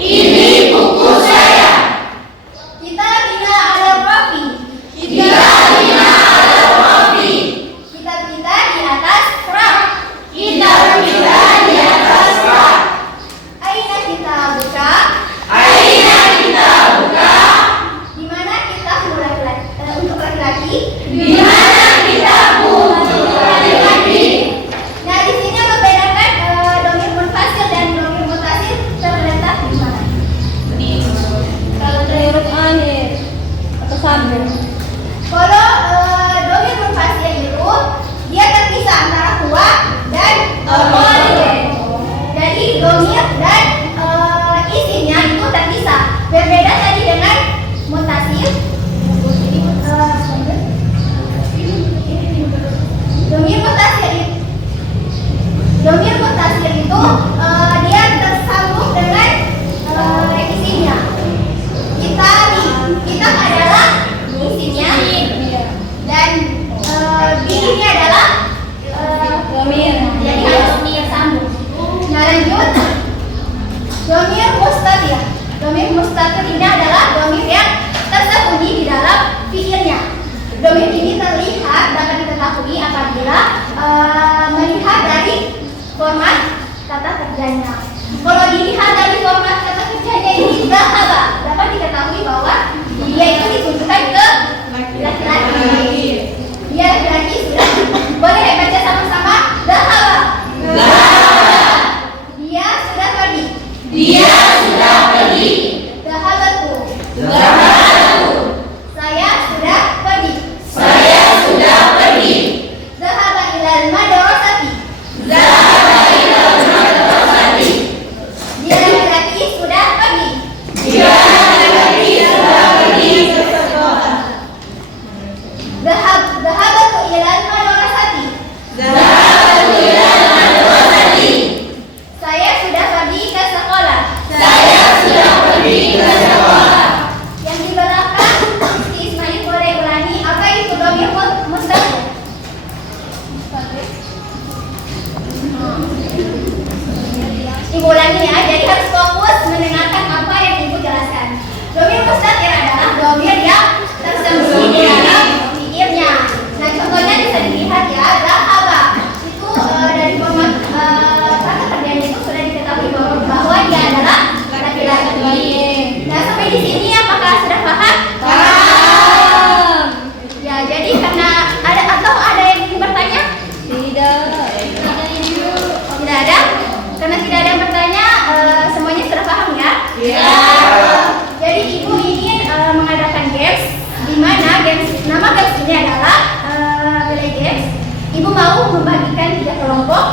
Ini buku Domir mustatir ini adalah domir yang tersembunyi di dalam fiilnya. Domir ini terlihat dapat diketahui apabila melihat dari format kata kerjanya. Kalau dilihat dari format kata kerjanya ini zahaba, dapat diketahui bahwa dia itu ditujukan ke laki-laki. Dia laki-laki sudah. Boleh baca sama-sama zahaba. Dia sudah pergi. Dia sudah pergi. Zahabatu. Saya sudah pergi. Saya sudah pergi. Zahaba ilal madrasati. Dia laki-laki sudah pergi. Dia laki-laki sudah pergi ke sekolah. Zahabatu ilal madrasati. Zahabtu ilal madrasati. Saya sudah pergi ke sekolah. Saya sudah pergi ke sekolah. Yang di belakang, si Ismail boleh ulangi apa itu domir mustatir. Ibu ulangi ya, jadi harus fokus mendengarkan apa yang ibu jelaskan. Domir mustatir adalah domir yang tersembunyi di dalam fiilnya. Nah contohnya bisa dilihat ya, zahaba itu dari format kata kerjanya itu sudah diketahui bahwa dia adalah laki-laki. Nah sampai di sini apakah sudah paham? Paham. Ya jadi karena ada atau ada yang ingin bertanya? Tidak. Tidak ada? Karena tidak ada yang bertanya, semuanya sudah paham ya? Ya. Jadi ibu ingin mengadakan games, di mana nama games ini adalah relay games. Ibu mau membagikan 3 kelompok,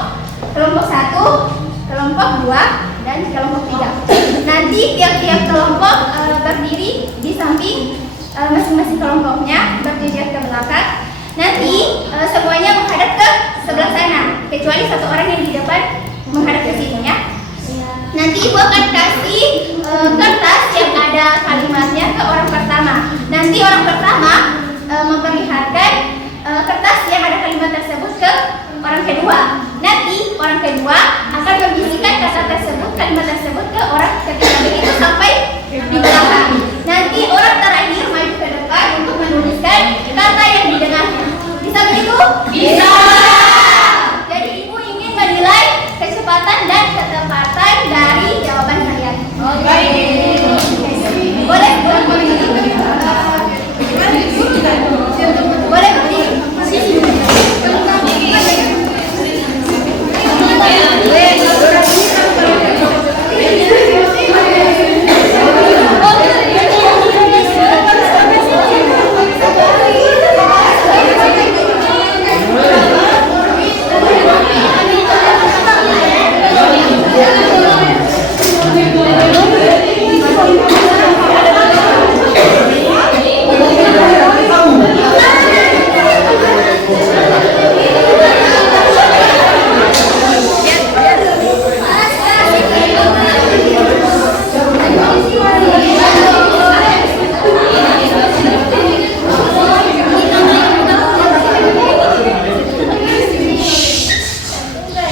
kelompok 1, kelompok 2, dan kelompok 3. Nanti tiap-tiap kelompok berdiri di samping masing-masing kelompoknya, berjejer ke belakang. Nanti semuanya menghadap ke sebelah sana, kecuali satu orang yang di depan menghadap ke sini ya. Nanti ibu akan kasih kertas yang ada kalimatnya ke orang pertama. Nanti orang pertama memperlihatkan kertas yang ada kalimat tersebut ke orang kedua. Nanti orang kedua akan membisikkan kalimat tersebut ke orang ketiga, begitu sampai di belakang. Nanti orang terakhir maju ke depan untuk menuliskan kata yang didengarnya. Bisa begitu? Bisa. Jadi ibu ingin menilai kecepatan dan ketepatan dari jawaban kalian. Baik. Boleh berdiri. Boleh berdiri.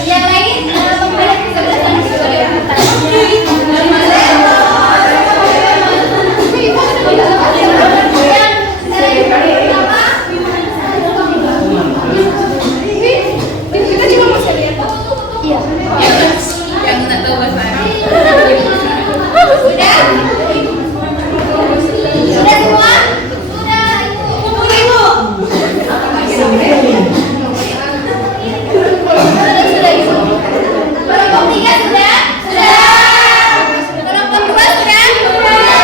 Yang lain menghadap ke sebelah sana sebagai orang pertama. Kita juga mau lihat. Iya. Yang nggak tahu bahasa Arab. Sudah? Sudah semua? Sudah ibu. Sudah ibu. Kelompok 3 sudah? Sudah. Kelompok 2 sudah? Sudah.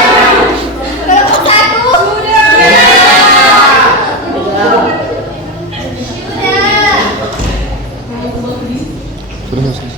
Kelompok 1? Sudah. Sudah. Sudah selesai.